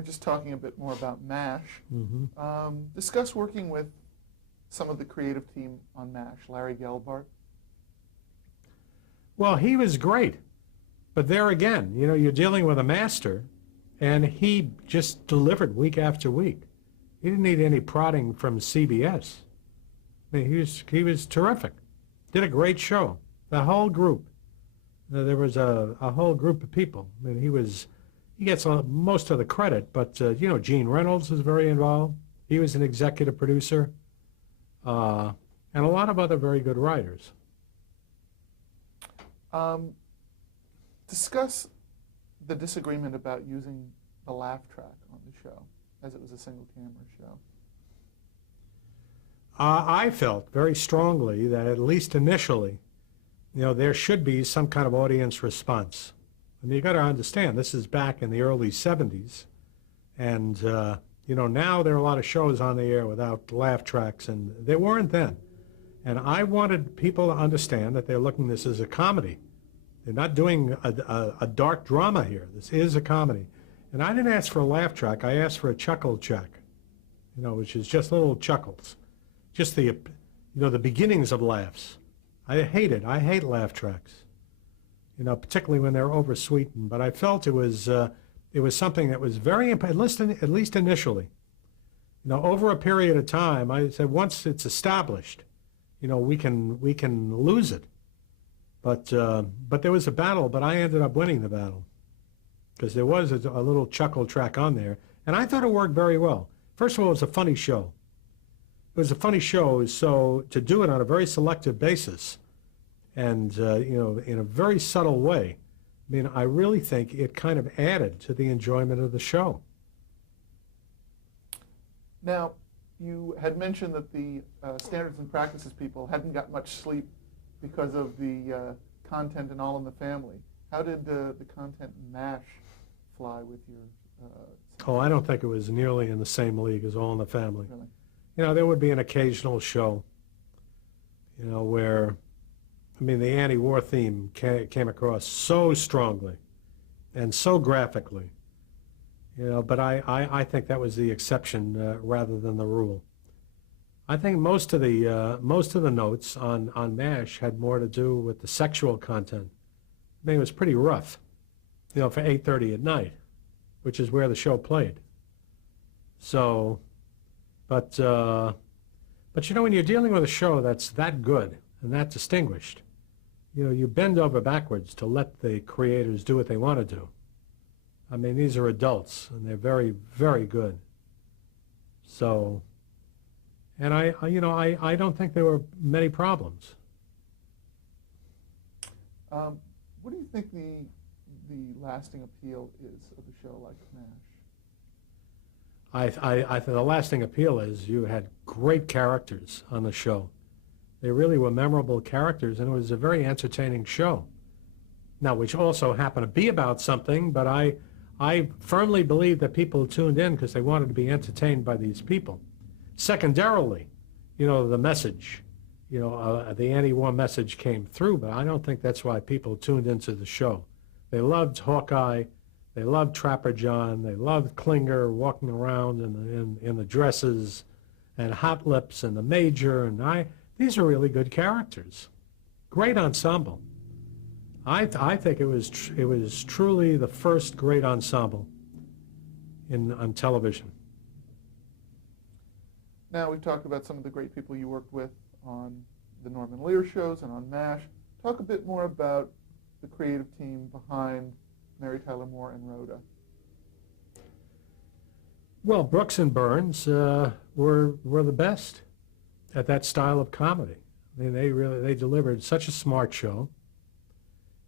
we're just talking a bit more about MASH. Mm-hmm. Discuss working with some of the creative team on MASH, Larry Gelbart. Well, he was great. But there again, you know, you're dealing with a master, and he just delivered week after week. He didn't need any prodding from CBS. I mean, he was terrific. Did a great show. The whole group. There was a whole group of people. I mean, he gets most of the credit, but, you know, Gene Reynolds was very involved. He was an executive producer, and a lot of other very good writers. Discuss the disagreement about using the laugh track on the show, as it was a single-camera show. I felt very strongly that at least initially, you know, there should be some kind of audience response. I mean, you got to understand, this is back in the early 70s, and, you know, now there are a lot of shows on the air without laugh tracks, and they weren't then. And I wanted people to understand that they're looking at this as a comedy. They're not doing a dark drama here. This is a comedy. And I didn't ask for a laugh track. I asked for a chuckle track, you know, which is just little chuckles. Just the, you know, the beginnings of laughs. I hate laugh tracks, you know, particularly when they're oversweetened. But I felt it was something that was very important, at least initially. You know, over a period of time, I said once it's established, you know, we can lose it. But there was a battle, but I ended up winning the battle because there was a little chuckle track on there, and I thought it worked very well. First of all, it was a funny show. It was a funny show, so to do it on a very selective basis and, you know, in a very subtle way, I mean, I really think it kind of added to the enjoyment of the show. Now, you had mentioned that the standards and practices people hadn't got much sleep because of the content in All in the Family. How did the content in MASH fly with your... Oh, I don't think it was nearly in the same league as All in the Family. Really? You know, there would be an occasional show, you know, where, I mean, the anti-war theme came across so strongly and so graphically, you know, but I think that was the exception rather than the rule. I think most of the notes on MASH had more to do with the sexual content. I mean, it was pretty rough, you know, for 8:30 at night, which is where the show played. So, but you know, when you're dealing with a show that's that good and that distinguished, you know, you bend over backwards to let the creators do what they want to do. I mean, these are adults, and they're very, very good. So. And I don't think there were many problems. What do you think the lasting appeal is of a show like MASH? I think the lasting appeal is you had great characters on the show. They really were memorable characters, and it was a very entertaining show. Now, which also happened to be about something, but I firmly believe that people tuned in because they wanted to be entertained by these people. Secondarily, you know, the message, you know, the anti-war message came through, but I don't think that's why people tuned into the show. They loved Hawkeye, they loved Trapper John, they loved Klinger walking around in the dresses, and Hot Lips and the Major, and these are really good characters. Great ensemble. I think it was truly the first great ensemble on television. Now, we've talked about some of the great people you worked with on the Norman Lear shows and on MASH. Talk a bit more about the creative team behind Mary Tyler Moore and Rhoda. Well, Brooks and Burns were the best at that style of comedy. I mean, they delivered such a smart show.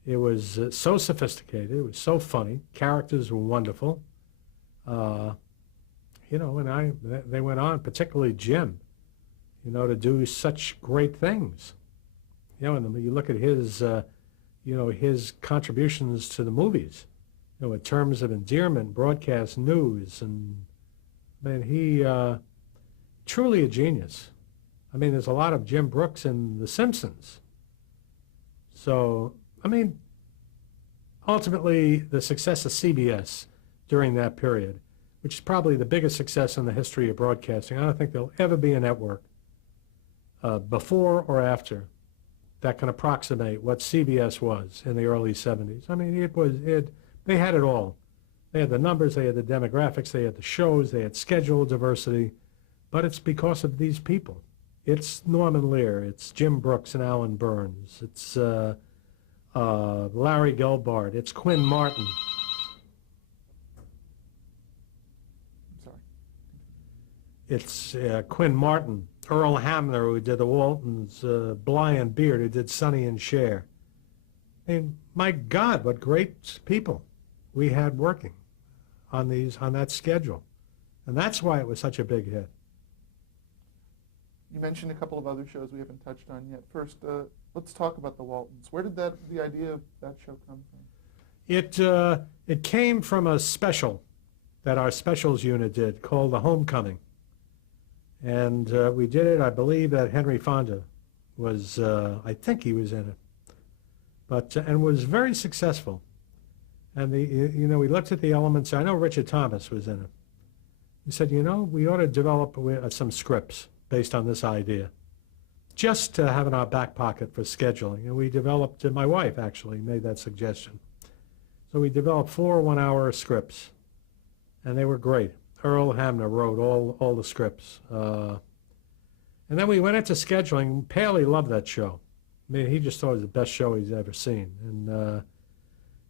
It was so sophisticated. It was so funny. Characters were wonderful. You know, and they went on, particularly Jim, you know, to do such great things. You know, and you look at his, you know, his contributions to the movies, you know, in terms of endearment, broadcast news, and, man, he, truly a genius. I mean, there's a lot of Jim Brooks in The Simpsons. So, I mean, ultimately, the success of CBS during that period which is probably the biggest success in the history of broadcasting. I don't think there'll ever be a network before or after that can approximate what CBS was in the early 70s. I mean, they had it all. They had the numbers, they had the demographics, they had the shows, they had schedule diversity, but it's because of these people. It's Norman Lear, it's Jim Brooks and Alan Burns, it's Larry Gelbart, it's Quinn Martin. Sorry. It's Quinn Martin, Earl Hamner, who did the Waltons, Bly and Beard, who did Sonny and Cher. I mean, my God, what great people we had working on that schedule. And that's why it was such a big hit. You mentioned a couple of other shows we haven't touched on yet. First, let's talk about the Waltons. Where did the idea of that show come from? It came from a special that our specials unit did called The Homecoming. And we did it, I believe, that Henry Fonda was, I think he was in it, and was very successful. And we looked at the elements. I know Richard Thomas was in it. He said, we ought to develop some scripts based on this idea, just to have in our back pocket for scheduling. And we developed, my wife actually made that suggestion. So we developed 4 one-hour scripts, and they were great. Earl Hamner wrote all the scripts. And then we went into scheduling. Paley loved that show. I mean, he just thought it was the best show he's ever seen.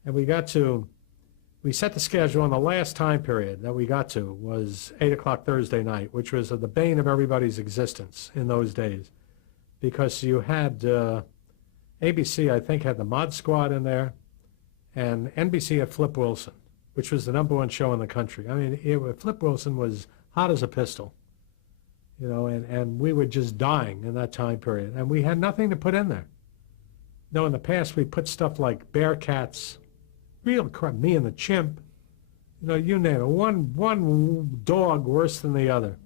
And we set the schedule, and the last time period that we got to was 8 o'clock Thursday night, which was the bane of everybody's existence in those days, because you had ABC, I think, had the Mod Squad in there, and NBC had Flip Wilson, which was the #1 show in the country. I mean, Flip Wilson was hot as a pistol, and we were just dying in that time period, and we had nothing to put in there. No, in the past, we put stuff like Bearcats, real crap, Me and the Chimp, you name it, one dog worse than the other.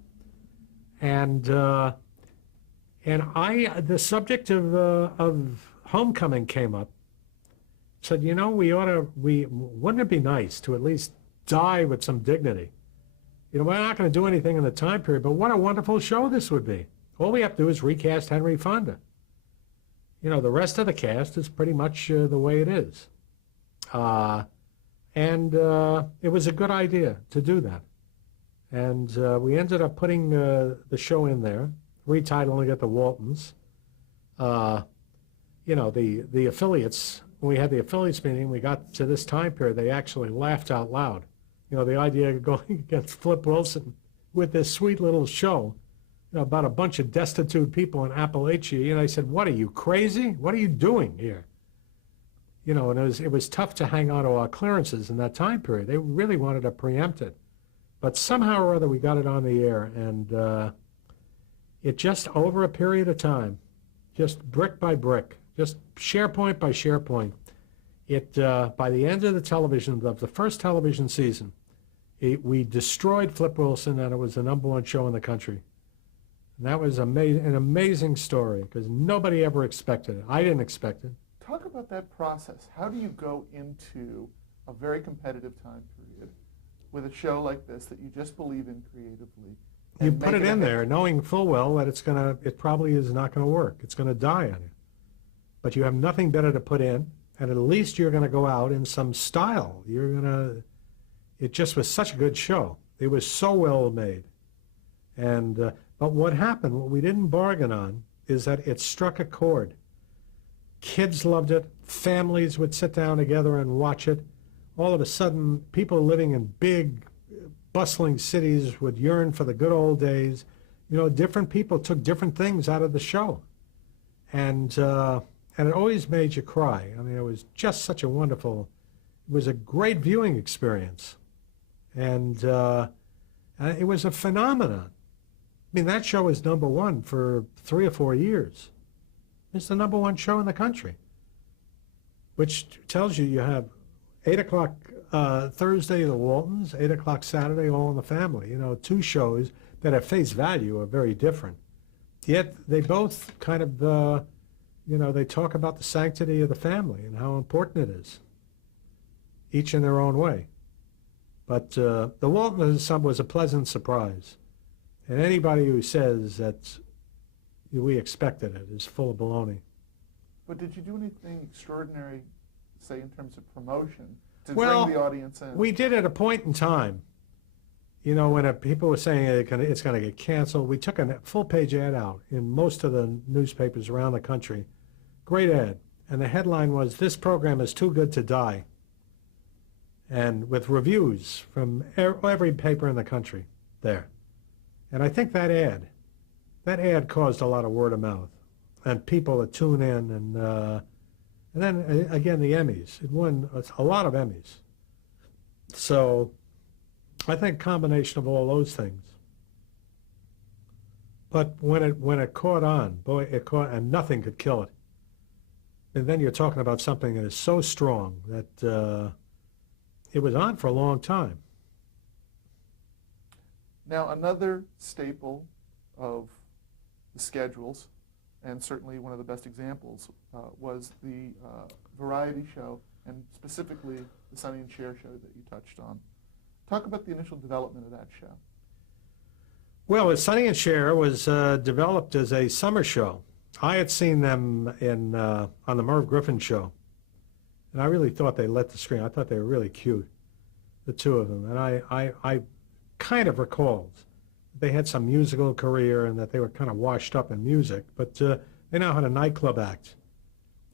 And the subject of Homecoming came up. Said, wouldn't it be nice to at least die with some dignity? We're not going to do anything in the time period, but what a wonderful show this would be. All we have to do is recast Henry Fonda. The rest of the cast is pretty much the way it is. It was a good idea to do that. And we ended up putting the show in there, retitling it The Waltons. The affiliates, when we had the affiliates meeting, we got to this time period, they actually laughed out loud. The idea of going against Flip Wilson with this sweet little show, about a bunch of destitute people in Appalachia. I said, what are you, crazy? What are you doing here? And it was tough to hang on to our clearances in that time period. They really wanted to preempt it. But somehow or other we got it on the air, and it just, over a period of time, just brick by brick, just SharePoint by SharePoint, by the end of the first television season, we destroyed Flip Wilson, and it was the #1 show in the country. And that was an amazing story, because nobody ever expected it. I didn't expect it. Talk about that process. How do you go into a very competitive time period with a show like this that you just believe in creatively? You put it in there knowing full well that it probably is not going to work. It's going to die on you. But you have nothing better to put in, and at least you're going to go out in some style. It just was such a good show. It was so well made. And but what happened, what we didn't bargain on, is that it struck a chord. Kids loved it. Families would sit down together and watch it. All of a sudden, people living in big, bustling cities would yearn for the good old days. Different people took different things out of the show. And it always made you cry. I mean, it was just such a wonderful, it was a great viewing experience. And it was a phenomenon. I mean, that show was #1 for 3 or 4 years. It's the #1 show in the country, which tells you have 8 o'clock Thursday, The Waltons, 8 o'clock Saturday, All in the Family. 2 shows that at face value are very different. Yet they both kind of, they talk about the sanctity of the family and how important it is, each in their own way. But the Walton and Son was a pleasant surprise. And anybody who says that we expected it is full of baloney. But did you do anything extraordinary, say, in terms of promotion, to Well, bring the audience in? we did at a point in time. You know, when people were saying it's going to get canceled, we took a full-page ad out in most of the newspapers around the country. Great ad. And the headline was, "This program is too good to die." And with reviews from every paper in the country there. And I think that ad caused a lot of word of mouth and people to tune in. And then, again, the Emmys. It won a lot of Emmys. So I think combination of all those things. But when it caught on, boy, it caught, and nothing could kill it. And then you're talking about something that is so strong that it was on for a long time. Now, another staple of the schedules, and certainly one of the best examples, was the variety show, and specifically the Sonny and Cher show that you touched on. Talk about the initial development of that show. Well, Sonny and Cher was developed as a summer show. I had seen them on the Merv Griffin show, and I really thought they lit the screen. I thought they were really cute, the two of them. And I kind of recalled they had some musical career and that they were kind of washed up in music, but they now had a nightclub act.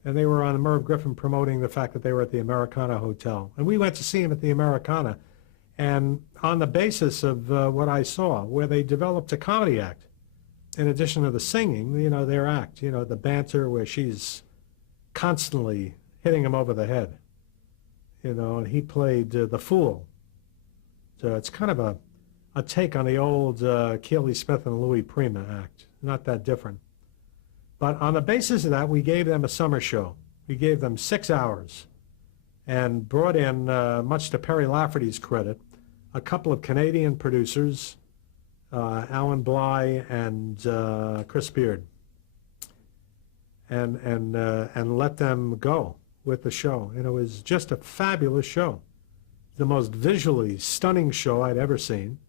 And they were on the Merv Griffin promoting the fact that they were at the Americana Hotel. And we went to see them at the Americana. And on the basis of what I saw, where they developed a comedy act, in addition to the singing, you know, their act, you know, the banter where she's constantly hitting him over the head, you know, and he played the fool. So it's kind of a take on the old Keely Smith and Louis Prima act, not that different. But on the basis of that, we gave them a summer show. We gave them 6 hours and brought in, much to Perry Lafferty's credit, a couple of Canadian producers, Alan Bly and Chris Beard, and let them go with the show. And it was just a fabulous show, the most visually stunning show I'd ever seen.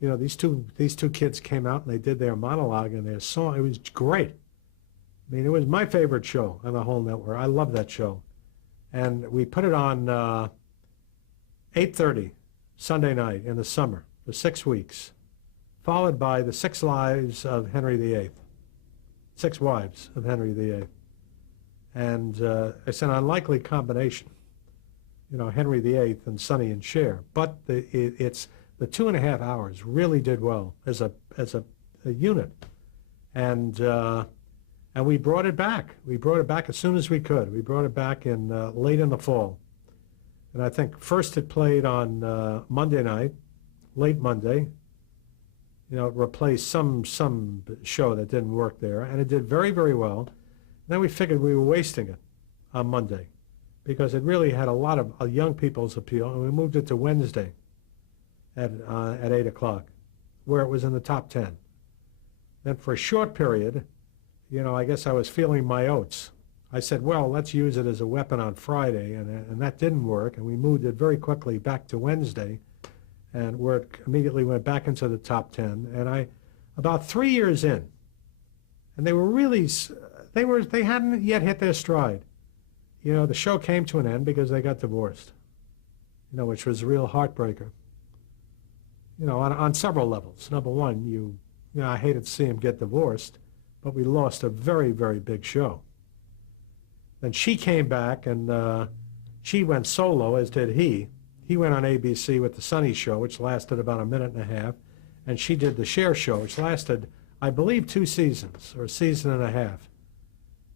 You know, these two kids came out and they did their monologue and their song. It was great. I mean, it was my favorite show on the whole network. I love that show. And we put it on 8:30 Sunday night in the summer for 6 weeks, followed by the 6 lives of Henry VIII, 6 wives of Henry VIII. And it's an unlikely combination, you know, Henry VIII and Sonny and Cher. But it's the 2.5 hours really did well as a unit. And we brought it back. We brought it back as soon as we could. We brought it back in late in the fall. And I think first it played on Monday night, late Monday. You know, it replaced some show that didn't work there. And it did very, very well. And then we figured we were wasting it on Monday because it really had a lot of young people's appeal. And we moved it to Wednesday at 8 o'clock, where it was in the top 10. Then for a short period, you know, I guess I was feeling my oats. I said, well, let's use it as a weapon on Friday, and that didn't work, and we moved it very quickly back to Wednesday, and where it immediately went back into the top 10. And about 3 years in, and they were really, they hadn't yet hit their stride. You know, the show came to an end because they got divorced, you know, which was a real heartbreaker. You know, on several levels. Number one, you know, I hated to see him get divorced, but we lost a very, very big show. Then she came back, and she went solo, as did he. He went on ABC with the Sonny Show, which lasted about 1.5 minutes, and she did the Cher Show, which lasted, I believe, 2 seasons, or a season and a half.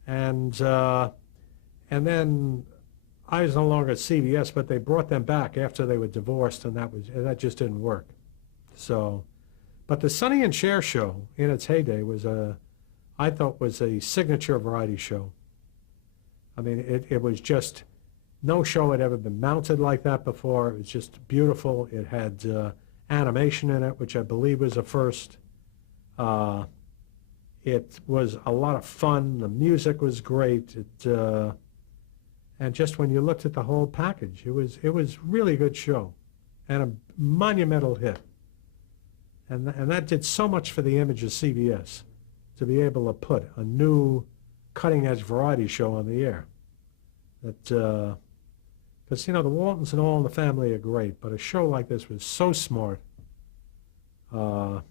And then I was no longer at CBS, but they brought them back after they were divorced, and that just didn't work. So, but the Sonny and Cher Show, in its heyday, I thought was a signature variety show. I mean, it was just, no show had ever been mounted like that before. It was just beautiful. It had animation in it, which I believe was a first. It was a lot of fun. The music was great. And just when you looked at the whole package, it was really a good show. and a monumental hit. And that did so much for the image of CBS, to be able to put a new cutting-edge variety show on the air. That, because, the Waltons and All in the Family are great, but a show like this was so smart. And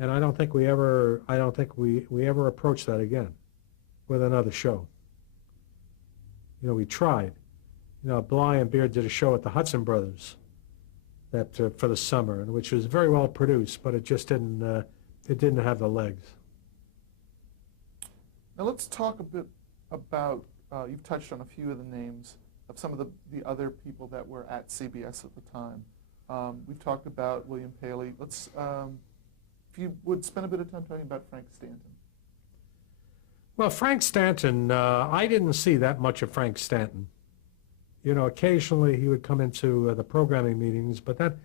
I don't think we ever approached that again with another show. We tried. Bly and Beard did a show at the Hudson Brothers that for the summer, and which was very well produced, but it just didn't have the legs. Now let's talk a bit about, you've touched on a few of the names of some of the other people that were at CBS at the time. We've talked about William Paley. Let's, if you would spend a bit of time talking about Frank Stanton. Well, Frank Stanton, I didn't see that much of Frank Stanton. Occasionally he would come into the programming meetings, but that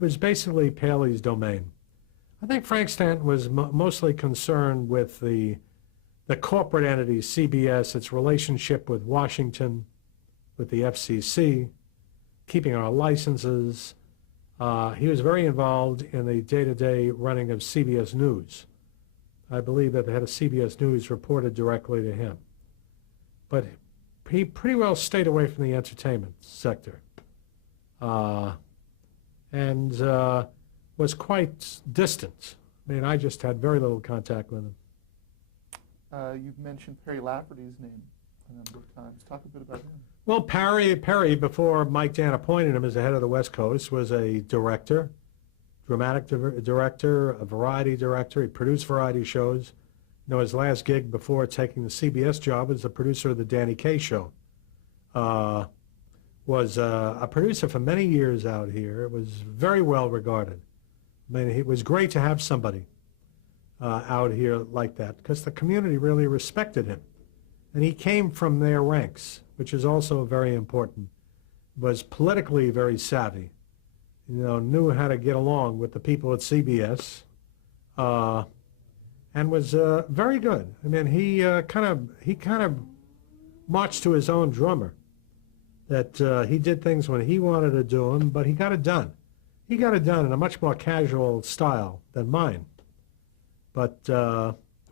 was basically Paley's domain. I think Frank Stanton was mostly concerned with the corporate entity, CBS, its relationship with Washington, with the FCC, keeping our licenses. He was very involved in the day-to-day running of CBS News. I believe that the head of CBS News reported directly to him. But he pretty well stayed away from the entertainment sector, and was quite distant. I mean, I just had very little contact with him. You've mentioned Perry Lafferty's name a number of times. Talk a bit about him. Well, Perry, before Mike Dan appointed him as the head of the West Coast, was a director, dramatic director, a variety director. He produced variety shows. His last gig before taking the CBS job was the producer of the Danny Kaye Show. Was a producer for many years out here. It was very well regarded. I mean, it was great to have somebody out here like that, because the community really respected him. And he came from their ranks, which is also very important. Was politically very savvy. Knew how to get along with the people at CBS. And was very good. I mean, he kind of marched to his own drummer. That he did things when he wanted to do them, but he got it done. He got it done in a much more casual style than mine, but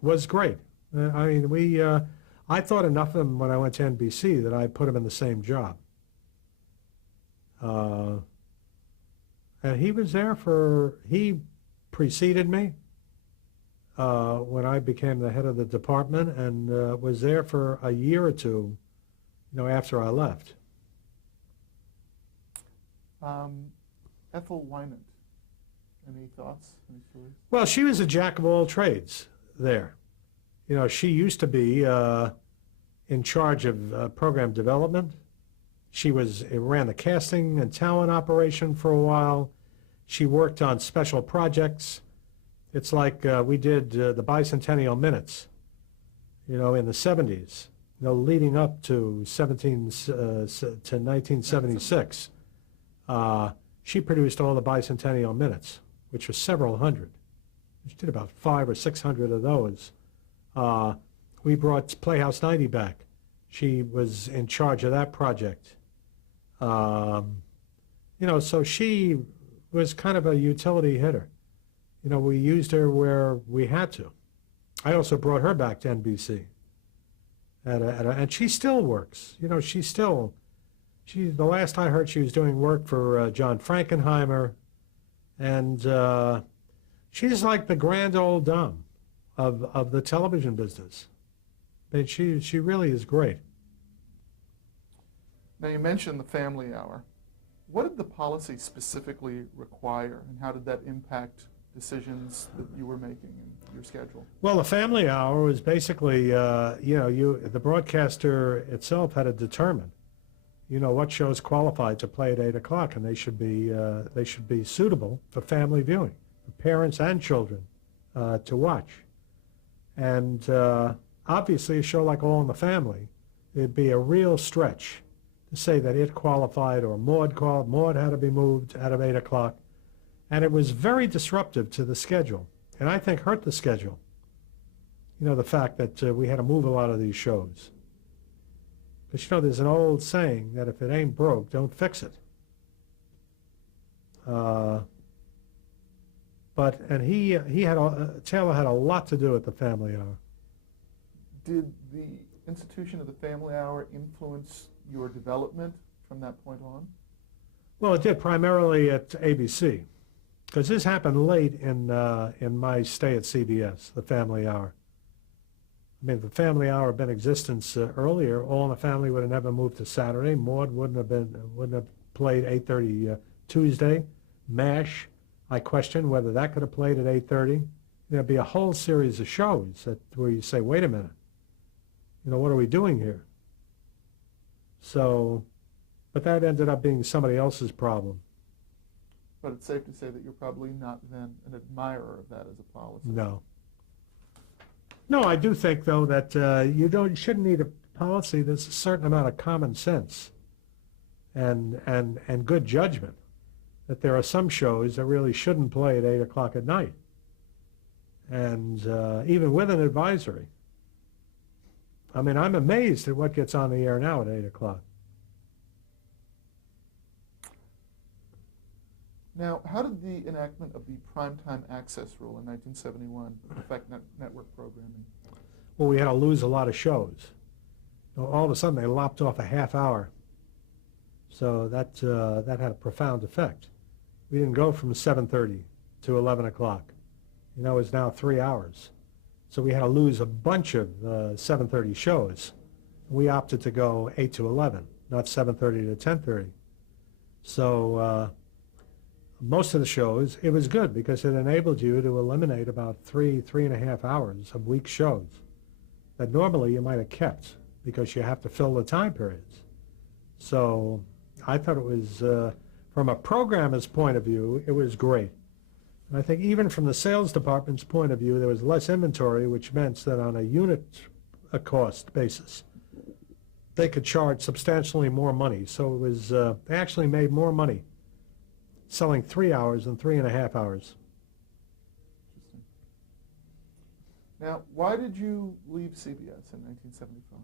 was great. I mean, I thought enough of him when I went to NBC that I put him in the same job. And he was there he preceded me. When I became the head of the department, and was there for a year or two, after I left. Ethel Wynant, any thoughts? Any stories? Well, she was a jack of all trades there. She used to be in charge of program development. She ran the casting and talent operation for a while. She worked on special projects. It's like we did the Bicentennial Minutes, in the 70s, leading up to 1976. She produced all the Bicentennial Minutes, which was several hundred. She did about 500 or 600 of those. We brought Playhouse 90 back. She was in charge of that project. So she was kind of a utility hitter. We used her where we had to. I also brought her back to NBC. And she still works. The last I heard, she was doing work for John Frankenheimer. And she's like the grand old dame of the television business. But she really is great. Now, you mentioned the family hour. What did the policy specifically require, and how did that impact decisions that you were making in your schedule? Well, the family hour was basically, the broadcaster itself had to determine, what shows qualified to play at 8 o'clock, and they should be suitable for family viewing, for parents and children to watch. And obviously, a show like All in the Family, it'd be a real stretch to say that it qualified or Maude had to be moved out of 8 o'clock. And it was very disruptive to the schedule, and I think hurt the schedule. The fact that we had to move a lot of these shows. Because, there's an old saying that if it ain't broke, don't fix it. And Taylor had a lot to do with the Family Hour. Did the institution of the Family Hour influence your development from that point on? Well, it did, primarily at ABC, because this happened late in my stay at CBS, the Family Hour. I mean, the Family Hour had been in existence earlier. All in the Family would have never moved to Saturday. Maude wouldn't have played 8:30 Tuesday. MASH, I question whether that could have played at 8:30. There'd be a whole series of shows where you say, wait a minute, what are we doing here? So, but that ended up being somebody else's problem. But it's safe to say that you're probably not then an admirer of that as a policy. No. No, I do think, though, that you shouldn't need a policy. There's a certain amount of common sense and good judgment, that there are some shows that really shouldn't play at 8 o'clock at night. And even with an advisory. I mean, I'm amazed at what gets on the air now at 8 o'clock. Now, how did the enactment of the primetime access rule in 1971 affect network programming? Well, we had to lose a lot of shows. All of a sudden, they lopped off a half hour. So that had a profound effect. We didn't go from 7:30 to 11 o'clock. It's now 3 hours. So we had to lose a bunch of 7:30 shows. We opted to go 8 to 11, not 7:30 to 10:30. So most of the shows, it was good because it enabled you to eliminate about 3.5 hours of week shows that normally you might have kept because you have to fill the time periods. So I thought it was, from a programmer's point of view, it was great. And I think even from the sales department's point of view, there was less inventory, which meant that on a unit cost basis, they could charge substantially more money. So it was, they actually made more money selling 3 hours than 3.5 hours. Interesting. Now, why did you leave CBS in 1975?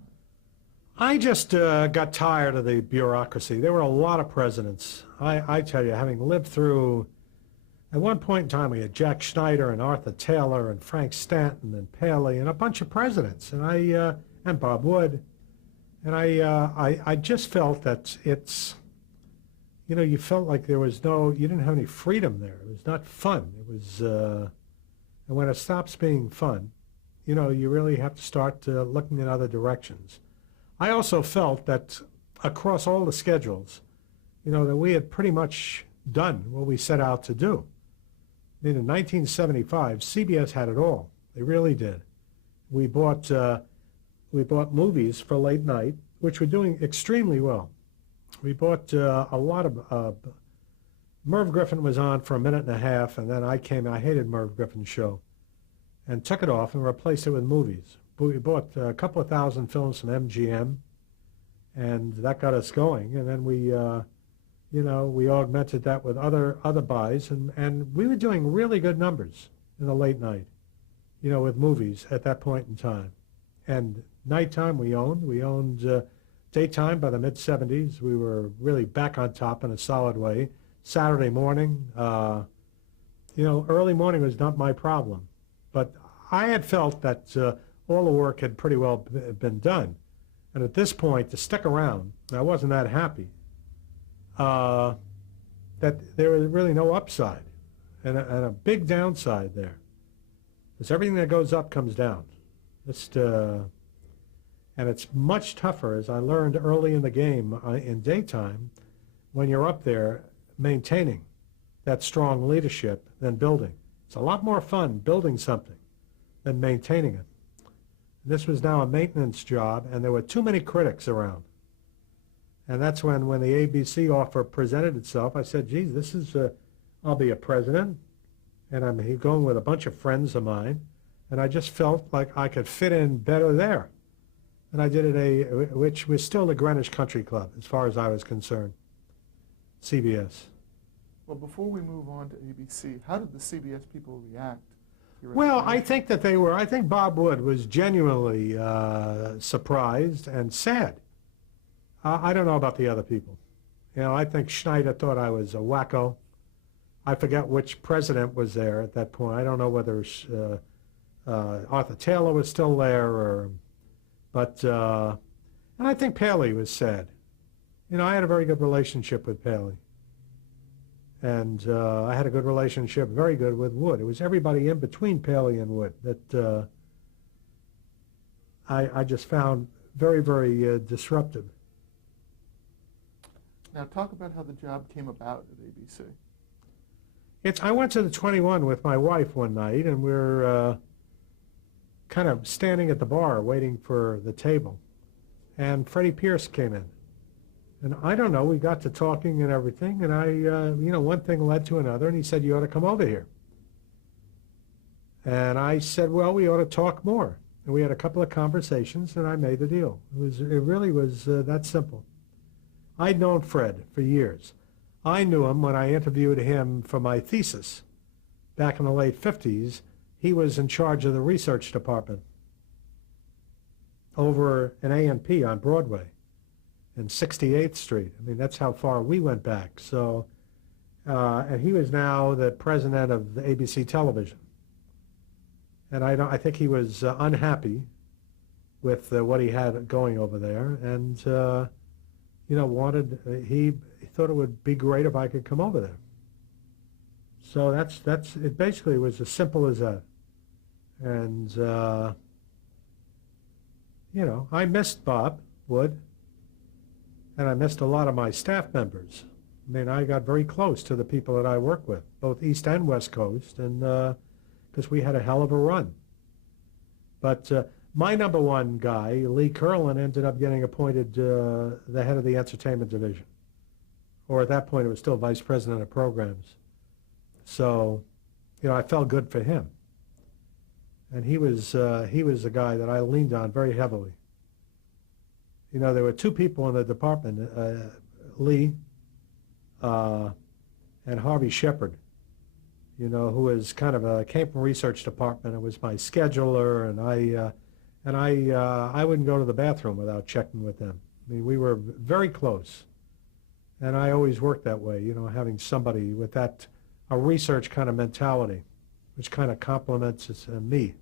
I just got tired of the bureaucracy. There were a lot of presidents. I tell you, having lived through, at one point in time, we had Jack Schneider and Arthur Taylor and Frank Stanton and Paley and a bunch of presidents, and Bob Wood. And I just felt that it's, you felt like you didn't have any freedom there. It was not fun. It was, and when it stops being fun, you really have to start looking in other directions. I also felt that across all the schedules, that we had pretty much done what we set out to do. I mean, in 1975, CBS had it all. They really did. We bought movies for late night, which were doing extremely well. We bought a lot of, Merv Griffin was on for a minute and a half, and then I hated Merv Griffin's show, and took it off and replaced it with movies. We bought a couple of thousand films from MGM, and that got us going. And then we augmented that with other buys, and we were doing really good numbers in the late night, with movies at that point in time. And nighttime we owned daytime by the mid-'70s. We were really back on top in a solid way. Saturday morning, early morning was not my problem, but I had felt that all the work had pretty well been done. And at this point, to stick around, I wasn't that happy. That there was really no upside and a big downside there. Because everything that goes up comes down. And it's much tougher, as I learned early in the game in daytime, when you're up there maintaining that strong leadership than building. It's a lot more fun building something than maintaining it. This was now a maintenance job, and there were too many critics around. And that's when the ABC offer presented itself, I said, geez, this is, I'll be a president, and I'm going with a bunch of friends of mine, and I just felt like I could fit in better there. And I did it which was still the Greenwich Country Club, as far as I was concerned, CBS. Well, before we move on to ABC, how did the CBS people react? Well, I think I think Bob Wood was genuinely surprised and sad. I don't know about the other people. I think Schneider thought I was a wacko. I forget which president was there at that point. I don't know whether Arthur Taylor was still there, and I think Paley was sad. You know, I had a very good relationship with Paley. And I had a good relationship, very good, with Wood. It was everybody in between Paley and Wood that I just found very, very disruptive. Now talk about how the job came about at ABC. I went to the 21 with my wife one night, and we were kind of standing at the bar waiting for the table. And Freddie Pierce came in. And I don't know, we got to talking and everything, and one thing led to another, and he said, you ought to come over here. And I said, well, we ought to talk more. And we had a couple of conversations, and I made the deal. It really was that simple. I'd known Fred for years. I knew him when I interviewed him for my thesis. Back in the late 50s, he was in charge of the research department over in A&P on Broadway and 68th Street. I mean, that's how far we went back. So, and he was now the president of the ABC Television. And I think he was unhappy with what he had going over there, and he thought it would be great if I could come over there. So that's it. Basically was as simple as that. And I missed Bob Wood, and I missed a lot of my staff members. I mean, I got very close to the people that I work with, both East and West Coast, and because we had a hell of a run. But my number one guy, Lee Curlin, ended up getting appointed the head of the entertainment division. Or at that point, it was still vice president of programs. So, I felt good for him. And he was a guy that I leaned on very heavily. There were two people in the department, Lee and Harvey Shepard, who was kind of came from research department and was my scheduler, and I wouldn't go to the bathroom without checking with them. I mean, we were very close, and I always worked that way, having somebody with a research kind of mentality, which kind of complements me.